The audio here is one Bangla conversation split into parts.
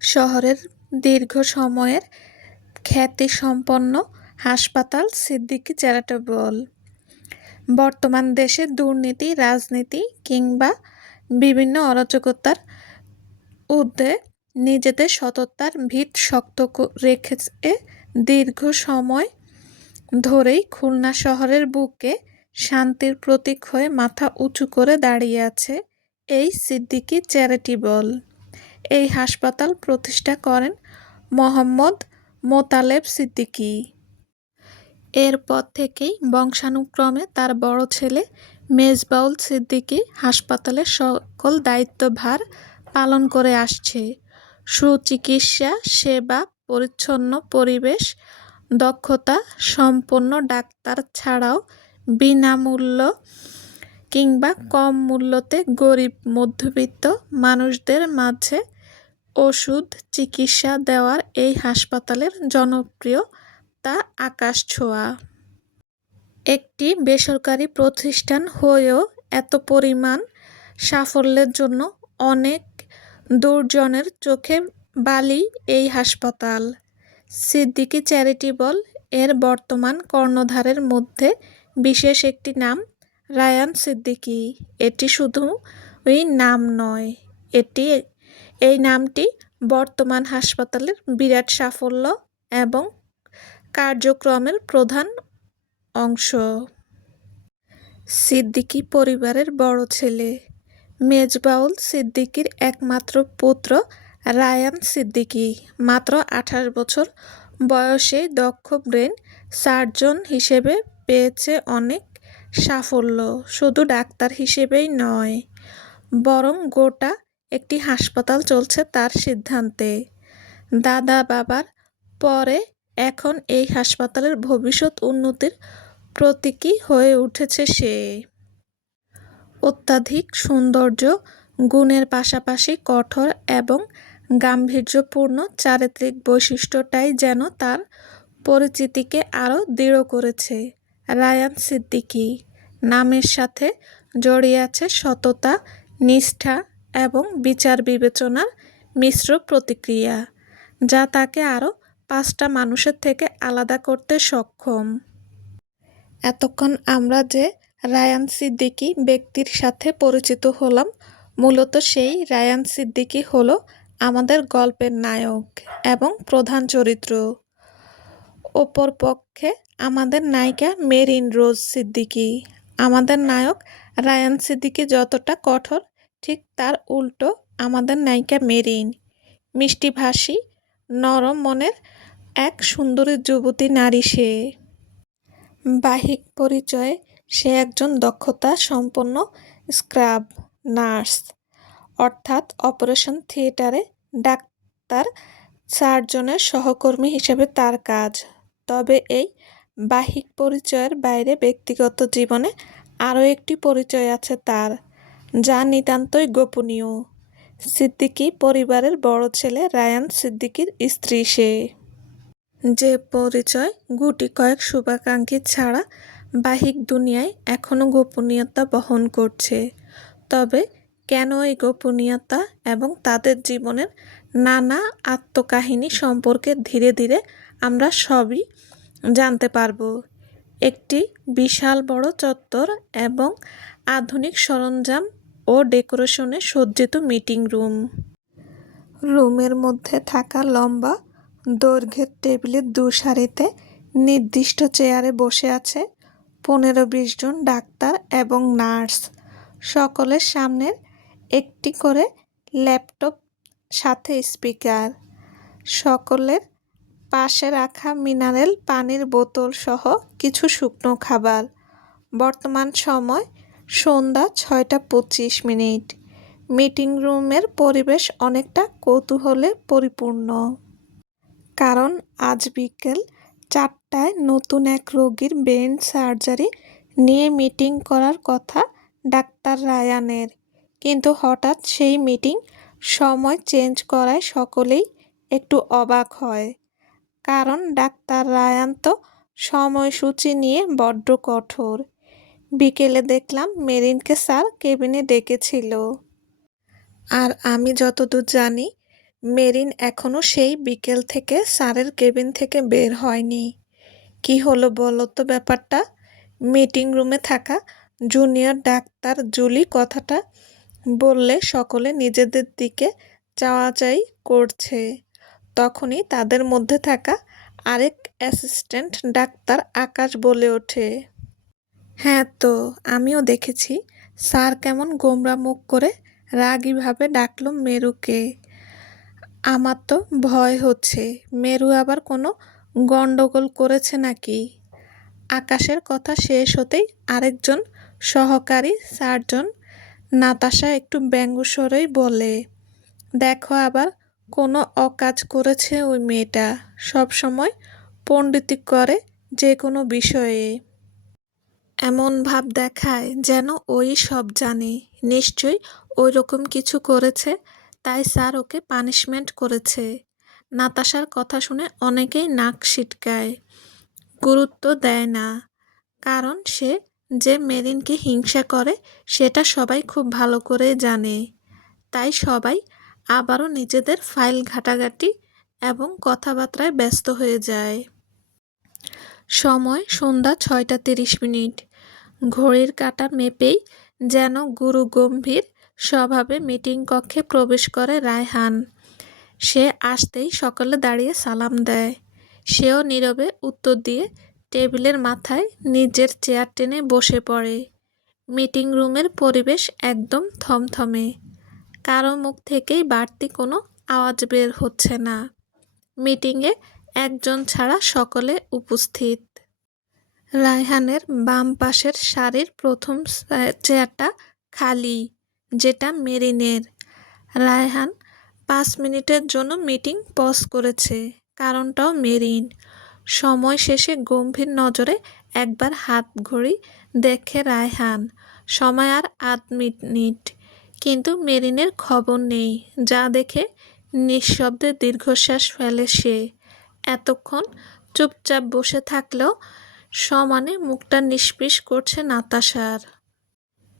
শহরের দীর্ঘ সময়ের খ্যাতিসম্পন্ন হাসপাতাল সিদ্দিকী চ্যারিটেবল বর্তমান দেশে দুর্নীতি, রাজনীতি কিংবা বিভিন্ন অরাজকতার ঊর্ধ্বে নিজেদের সততার ভিত শক্ত রেখেছে। দীর্ঘ সময় ধরেই খুলনা শহরের বুকে শান্তির প্রতীক হয়ে মাথা উঁচু করে দাঁড়িয়ে আছে এই সিদ্দিকী চ্যারিটেবল। এই হাসপাতাল প্রতিষ্ঠা করেন মোহাম্মদ মোতালেব সিদ্দিকী। এরপর থেকেই বংশানুক্রমে তার বড় ছেলে মেজবাউল সিদ্দিকী হাসপাতালের সকল দায়িত্বভার পালন করে আসছে। সুচিকিৎসা সেবা, পরিচ্ছন্ন পরিবেশ, দক্ষতা সম্পন্ন ডাক্তার ছাড়াও বিনামূল্য কিংবা কম মূল্যতে গরিব মধ্যবিত্ত মানুষদের মাঝে ওষুধ চিকিৎসা দেওয়ার এই হাসপাতালের জনপ্রিয়তা আকাশছোঁয়া। একটি বেসরকারি প্রতিষ্ঠান হয়েও এত পরিমাণ সাফল্যের জন্য অনেক দুর্জনের চোখে বালি এই হাসপাতাল। সিদ্দিকী চ্যারিটেবল এর বর্তমান কর্ণধারের মধ্যে বিশেষ একটি নাম রায়ান সিদ্দিকী। এটি শুধুই নাম নয়, এই নামটি বর্তমান হাসপাতালের বিরাট সাফল্য এবং কার্যক্রমের প্রধান অংশ। সিদ্দিকী পরিবারের বড় ছেলে মেজবাউল সিদ্দিকীর একমাত্র পুত্র রায়ান সিদ্দিকী মাত্র 28 বছর বয়সে দক্ষ ব্রেন সার্জন হিসেবে পেয়েছে অনেক সাফল্য। শুধু ডাক্তার হিসেবেই নয়, বরং গোটা একটি হাসপাতাল চলছে তার সিদ্ধান্তে। দাদা বাবার পরে এখন এই হাসপাতালের ভবিষ্যৎ উন্নতির প্রতীকী হয়ে উঠেছে সে। অত্যাধিক সৌন্দর্য গুণের পাশাপাশি কঠোর এবং গাম্ভীর্যপূর্ণ চারিত্রিক বৈশিষ্ট্যটাই যেন তার পরিচিতিকে আরও দৃঢ় করেছে। রায়ান সিদ্দিকী নামের সাথে জড়িয়ে আছে সততা, নিষ্ঠা এবং বিচার বিবেচনার মিশ্র প্রতিক্রিয়া, যা তাকে আরও 5টা মানুষের থেকে আলাদা করতে সক্ষম। এতক্ষণ আমরা যে রায়ান সিদ্দিকী ব্যক্তির সাথে পরিচিত হলাম, মূলত সেই রায়ান সিদ্দিকী হলো আমাদের গল্পের নায়ক এবং প্রধান চরিত্র। অপরপক্ষে আমাদের নায়িকা মেরিন রোজ সিদ্দিকী। আমাদের নায়ক রায়ান সিদ্দিকী যতটা কঠোর, ঠিক তার উল্টো আমাদের নায়িকা মেরিন মিষ্টিভাষী, নরম মনের এক সুন্দরী যুবতী নারী। সে বাহ্যিক পরিচয়ে সে একজন দক্ষতা সম্পন্ন স্ক্রাব নার্স, অর্থাৎ অপারেশন থিয়েটারে ডাক্তার সার্জনের সহকর্মী হিসেবে তার কাজ। তবে এই বাহ্যিক পরিচয়ের বাইরে ব্যক্তিগত জীবনে আরও একটি পরিচয় আছে তার, যা নিতান্তই গোপনীয়। সিদ্দিকী পরিবারের বড় ছেলে রায়ান সিদ্দিকীর স্ত্রী সে। যে পরিচয় গুটি কয়েক শুভাকাঙ্ক্ষী ছাড়া বাহ্যিক দুনিয়ায় এখনও গোপনীয়তা বহন করছে। তবে কেন এই গোপনীয়তা এবং তাদের জীবনের নানা আত্মকাহিনী সম্পর্কে ধীরে ধীরে আমরা সবই জানতে পারব। একটি বিশাল বড় চত্বর এবং আধুনিক সরঞ্জাম ও ডেকোরেশনে সজ্জিত মিটিং রুম। রুমের মধ্যে থাকা লম্বা দৈর্ঘ্যের টেবিলের 2 সারিতে নির্দিষ্ট চেয়ারে বসে আছে 15-20 জন ডাক্তার এবং নার্স। সকলের সামনের একটি করে ল্যাপটপ, সাথে স্পিকার। সকলের পাশে রাখা মিনারেল পানির বোতল সহ কিছু শুকনো খাবার। বর্তমান সময় সন্ধ্যা 6:25। মিটিং রুমের পরিবেশ অনেকটা কৌতূহলে পরিপূর্ণ, কারণ আজ বিকেল 4টায় নতুন এক রোগীর ব্রেন সার্জারি নিয়ে মিটিং করার কথা ডাক্তার রায়ানের। কিন্তু হঠাৎ সেই মিটিং সময় চেঞ্জ করায় সকলেই একটু অবাক হয়, কারণ ডাক্তার রায়ান তো সময়সূচি নিয়ে বড্ড কঠোর। বিকেলে দেখলাম মেরিনকে স্যার কেবিনে ডেকেছিল। আর আমি যতদূর জানি মেরিন এখনো সেই বিকেল থেকে স্যারের কেবিন থেকে বের হয়নি। কি হলো বলো তো ব্যাপারটা? মিটিং রুমে থাকা জুনিয়র ডাক্তার জুলি কথাটা বললে সকলে নিজেদের দিকে চাওয়াচাই করছে। তখনই তাদের মধ্যে থাকা আরেক অ্যাসিস্ট্যান্ট ডাক্তার আকাশ বলে ওঠে, হ্যাঁ তো আমিও দেখেছি। স্যার কেমন গোমরা মুখ করে রাগীভাবে ডাকলো মেরুকে। আমার তো ভয় হচ্ছে মেরু আবার কোনো গন্ডগোল করেছে নাকি। আকাশের কথা শেষ হতেই আরেকজন সহকারী সার্জন নাতাশা একটু ব্যঙ্গস্বরেই বলে, দেখো আবার কোনো অকাজ করেছে ওই মেয়েটা। সব সময় পণ্ডিতি করে যে কোনো বিষয়ে। এমন ভাব দেখায় যেন ওই সব জানে। নিশ্চয়ই ওই রকম কিছু করেছে, তাই স্যার ওকে পানিশমেন্ট করেছে। নাতাশার কথা শুনে অনেকেই নাক সিটকায়, গুরুত্ব দেয় না। কারণ সে যে মেরিনকে হিংসা করে সেটা সবাই খুব ভালো করে জানে। তাই সবাই আবারও নিজেদের ফাইল ঘাটাঘাটি এবং কথাবার্তায় ব্যস্ত হয়ে যায়। সময় সন্ধ্যা 6:30। ঘড়ির কাঁটা মেপেই যেন গুরু গম্ভীর স্বভাবে মিটিং কক্ষে প্রবেশ করে রায়হান। সে আসতেই সকলে দাঁড়িয়ে সালাম দেয়। সেও নীরবে উত্তর দিয়ে টেবিলের মাথায় নিজের চেয়ার টেনে বসে পড়ে। মিটিং রুমের পরিবেশ একদম থমথমে। কারো মুখ থেকেই বাড়তি কোনো আওয়াজ বের হচ্ছে না। মিটিংয়ে একজন ছাড়া সকলে উপস্থিত। রায়হানের বাম পাশের সারির প্রথম চেয়ারটা খালি, যেটা মেরিনের। রায়হান 5 মিনিটের জন্য মিটিং পজ করেছে। কারণটাও মেরিন। সময় শেষে গম্ভীর নজরে একবার হাত ঘড়ি দেখে রায়হান। সময় আর 8 মিনিট। কিন্তু মেরিনের খবর নেই, যা দেখে নিঃশব্দে দীর্ঘশ্বাস ফেলে সে। এতক্ষণ চুপচাপ বসে থাকলেও সমানে মুখটা নিষ্পিস করছে নাতাশার।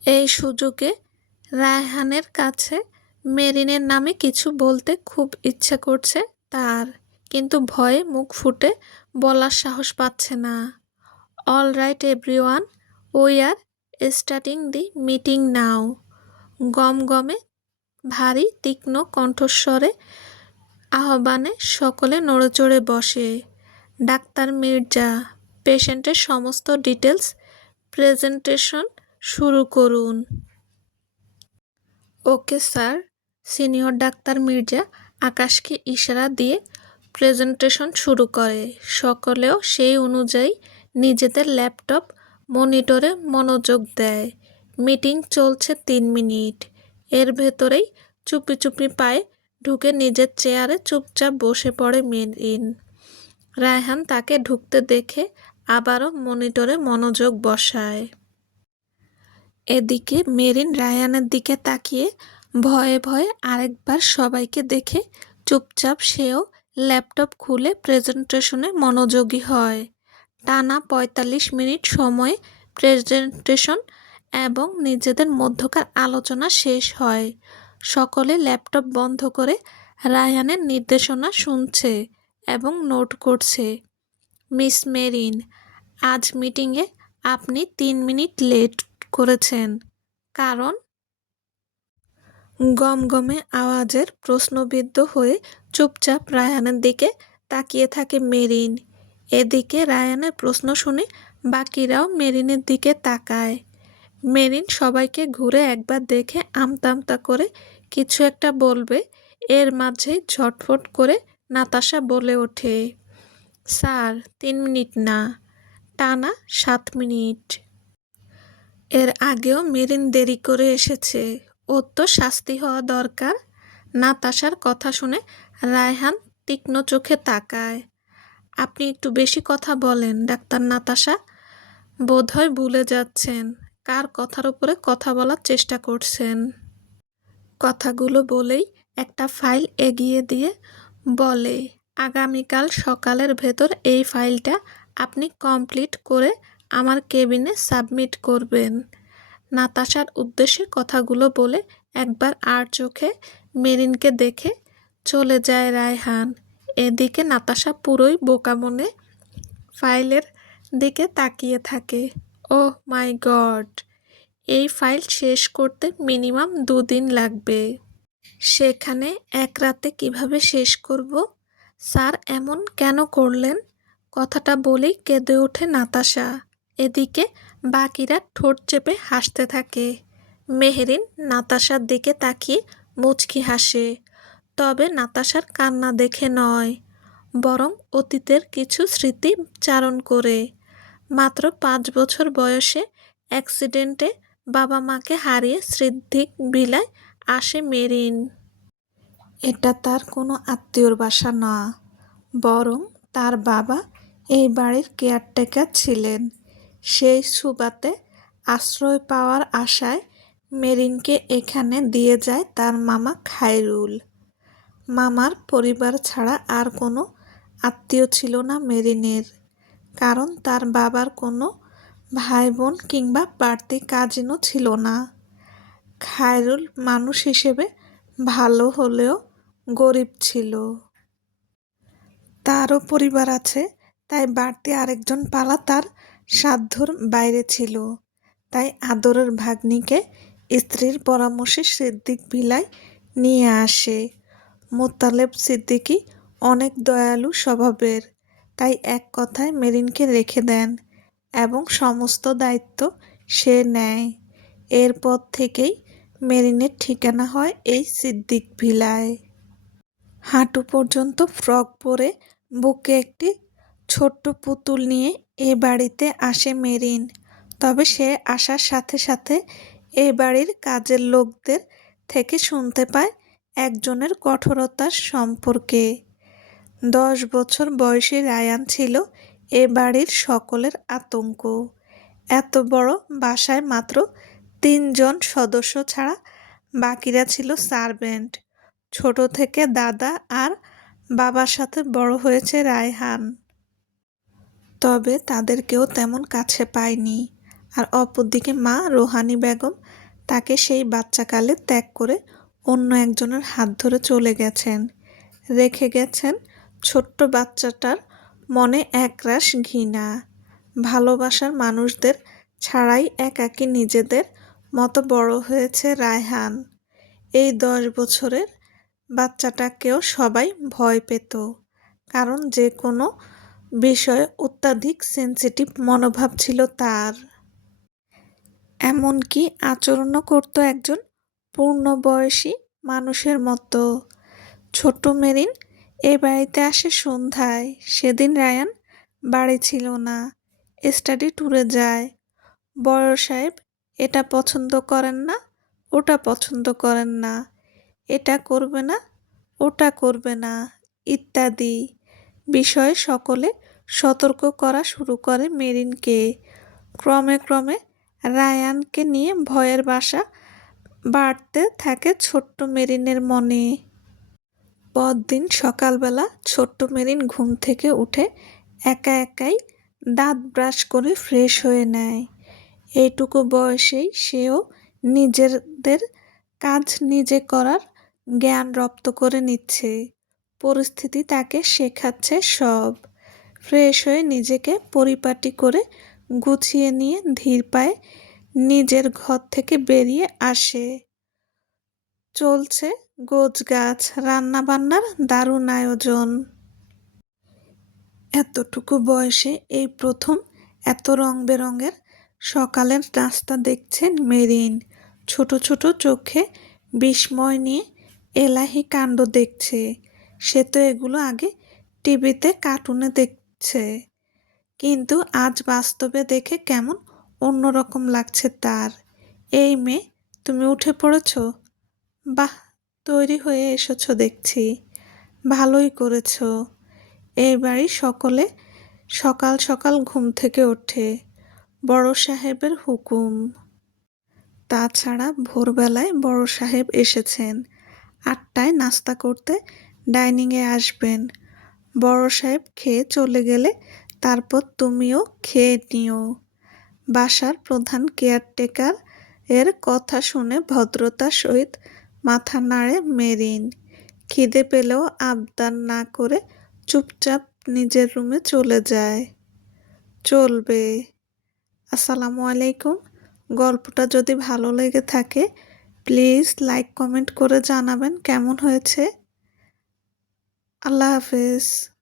এই সুযোগে রায়হানের কাছে মেরিনের নামে কিছু বলতে খুব ইচ্ছে করছে তার, কিন্তু ভয়ে মুখ ফুটে বলার সাহস পাচ্ছে না। All right everyone, we are starting the meeting now. গমগমে ভারী তীক্ষ্ণ কণ্ঠস্বরে আহ্বানে সকলে নড়েচড়ে বসে। ডাক্তার মির্জা, পেশেন্টের সমস্ত ডিটেলস প্রেজেন্টেশন শুরু করুন। Okay sir. Senior doctor Mirza আকাশকে ইশারা দিয়ে প্রেজেন্টেশন শুরু করে। সকলেও সেই অনুযায়ী নিজেদের ল্যাপটপ মনিটরে মনোযোগ দেয়। মিটিং চলছে 3 মিনিট। এর ভেতরেই চুপি চুপি পায়ে ঢুকে নিজের চেয়ারে চুপচাপ বসে পড়ে মেরিন। রায়হান তাকে ঢুকতে দেখে আবারও মনিটরে মনোযোগ বসায়। এদিকে মেরিন রায়হানের দিকে তাকিয়ে ভয়ে ভয়ে আরেকবার সবাইকে দেখে চুপচাপ সেও ল্যাপটপ খুলে প্রেজেন্টেশনে মনোযোগী হয়। টানা 45 মিনিট সময়ে প্রেজেন্টেশন এবং নিজেদের মধ্যকার আলোচনা শেষ হয়। সকলে ল্যাপটপ বন্ধ করে রায়হানের নির্দেশনা শুনছে এবং নোট করছে। মিস মেরিন, আজ মিটিংয়ে আপনি 3 মিনিট লেট করেছেন। কারণ? গমগমে আওয়াজের প্রশ্নবিদ্ধ হয়ে চুপচাপ রায়হানের দিকে তাকিয়ে থাকে মেরিন। এদিকে রায়হানের প্রশ্ন শুনে বাকিরাও মেরিনের দিকে তাকায়। মেরিন সবাইকে ঘুরে একবার দেখে আমতা আমতা করে কিছু একটা বলবে, এর মাঝেই ঝটফট করে নাতাশা বলে ওঠে, স্যার 3 মিনিট না, টানা 7 মিনিট। এর আগেও মেরিন দেরি করে এসেছে, ওর তো শাস্তি হওয়া দরকার। নাতাশার কথা শুনে রায়হান তীক্ষ্ণ চোখে তাকায়। আপনি একটু বেশি কথা বলেন ডাক্তার নাতাশা। বোধহয় ভুলে যাচ্ছেন কার কথার উপরে কথা বলার চেষ্টা করছেন। কথাগুলো বলেই একটা ফাইল এগিয়ে দিয়ে বলে, আগামীকাল সকালের ভেতর এই ফাইলটা আপনি কমপ্লিট করে আমার কেবিনে সাবমিট করবেন। নাতাশার উদ্দেশ্যে কথাগুলো বলে একবার আর চোখে মেরিনকে দেখে চলে যায় রায়হান। এদিকে নাতাশা পুরোই বোকা মনে ফাইলের দিকে তাকিয়ে থাকে। ওহ মাই গড, এই ফাইল শেষ করতে মিনিমাম 2 দিন লাগবে। সেখানে এক রাতে কিভাবে শেষ করব? স্যার এমন কেন করলেন? কথাটা বলেই কেঁদে ওঠে নাতাশা। এদিকে বাকিরা ঠোঁট চেপে হাসতে থাকে। মেহেরিন নাতাশার দিকে তাকিয়ে মুচকি হাসে। তবে নাতাশার কান্না দেখে নয়, বরং অতীতের কিছু স্মৃতি চারণ করে। মাত্র 5 বছর বয়সে অ্যাক্সিডেন্টে বাবা মাকে হারিয়ে সিদ্দিক ভিলায় আসে মেরিন। এটা তার কোনো আত্মীয়র বাসা না, বরং তার বাবা এই বাড়ির কেয়ারটেকার ছিলেন। সেই সুবাতে আশ্রয় পাওয়ার আশায় মেরিনকে এখানে দিয়ে যায় তার মামা খায়রুল। মামার পরিবার ছাড়া আর কোনো আত্মীয় ছিল না মেরিনের, কারণ তার বাবার কোনো ভাই বোন কিংবা বাড়তি কাজিনও ছিল না। খায়রুল মানুষ হিসেবে ভালো হলেও গরিব ছিল। তারও পরিবার আছে, তাই বাড়তি আরেকজন পালা তার সাধ্যর বাইরে ছিল। তাই আদরের ভাগ্নিকে স্ত্রীর পরামর্শে সিদ্দিক ভিলায় নিয়ে আসে। মোত্তালেব সিদ্দিকী অনেক দয়ালু স্বভাবের, তাই এক কথায় মেরিনকে রেখে দেন এবং সমস্ত দায়িত্ব সে নেয়। এরপর থেকেই মেরিনের ঠিকানা হয় এই সিদ্দিক ভিলায়। হাঁটু পর্যন্ত ফ্রক পরে বুকে একটি ছোট্ট পুতুল নিয়ে এ বাড়িতে আসে মেরিন। তবে সে আসার সাথে সাথে এ বাড়ির কাজের লোকদের থেকে শুনতে পায় একজনের কঠোরতার সম্পর্কে। 10 বছর বয়সী রায়ান ছিল এ বাড়ির সকলের আতঙ্ক। এত বড় বাসায় মাত্র 3 জন সদস্য ছাড়া বাকিরা ছিল সার্ভেন্ট। ছোট থেকে দাদা আর বাবার সাথে বড় হয়েছে রায়হান, তবে তাদের কেউ তেমন কাছে পায়নি। আর অপরদিকে মা রোহানী বেগম তাকে সেই বাচ্চাকালে ত্যাগ করে অন্য একজনের হাত ধরে চলে গেছেন, রেখে গেছেন ছোট্ট বাচ্চাটার মনে একরাশ ঘৃণা। ভালোবাসার মানুষদের ছাড়াই একাকী নিজেদের মতো বড় হয়েছে রায়হান। এই 10 বছরের বাচ্চাটাকেও সবাই ভয় পেত, কারণ যে কোনো বিষয়ে অত্যাধিক সেন্সিটিভ মনোভাব ছিল তার। এমনকি আচরণও করত একজন পূর্ণবয়সী মানুষের মতো। ছোট মেরিন এ বাড়িতে আসে সন্ধ্যায়। সেদিন রায়ান বাড়ি ছিল না, স্টাডি ট্যুরে যায়। বড় সাহেব এটা পছন্দ করেন না, ওটা পছন্দ করেন না, এটা করবে না, ওটা করবে না ইত্যাদি বিষয়ে সকলে সতর্ক করা শুরু করে মেরিনকে। ক্রমে ক্রমে রায়ানকে নিয়ে ভয়ের বাসা বাড়তে থাকে ছোট্ট মেরিনের মনে। পরদিন সকালবেলা ছোট্ট মেরিন ঘুম থেকে উঠে একা একাই দাঁত ব্রাশ করে ফ্রেশ হয়ে নেয়। এইটুকু বয়সেই সেও নিজেদের কাজ নিজে করার জ্ঞান রপ্ত করে নিচ্ছে। পরিস্থিতি তাকে শেখাচ্ছে সব। ফ্রেশ হয়ে নিজেকে পরিপাটি করে গুছিয়ে নিয়ে ধীর পায়ে নিজের ঘর থেকে বেরিয়ে আসে। চলছে গোছগাছ, রান্নাবান্নার দারুণ আয়োজন। এতটুকু বয়সে এই প্রথম এত রং বেরঙের সকালের নাস্তা দেখছেন মেরিন। ছোট ছোট চোখে বিস্ময় নিয়ে এলাহি কাণ্ড দেখছে। সে তো এগুলো আগে টিভিতে কার্টুনে দেখছে, কিন্তু আজ বাস্তবে দেখে কেমন অন্যরকম লাগছে তার। এই মেয়ে, তুমি উঠে পড়েছ? বাহ, তৈরি হয়ে এসেছো দেখছি, ভালোই করেছ। এই বাড়ি সকলে সকাল সকাল ঘুম থেকে ওঠে, বড় সাহেবের হুকুম। তাছাড়া ভোরবেলায় বড় সাহেব এসেছেন, 8টায় নাস্তা করতে ডাইনিংয়ে আসবেন। বড় সাহেব খেয়ে চলে গেলে তারপর তুমিও খেয়ে নিও। বাসার প্রধান কেয়ারটেকার এর কথা শুনে ভদ্রতার সহিত মাথা নাড়ে মেরিন। খিদে পেলেও আবদার না করে চুপচাপ নিজের রুমে চলে যায়। চলবে। আসসালামু আলাইকুম। গল্পটা যদি ভালো লেগে থাকে প্লিজ লাইক কমেন্ট করে জানাবেন কেমন হয়েছে। আল্লাহ হাফেজ।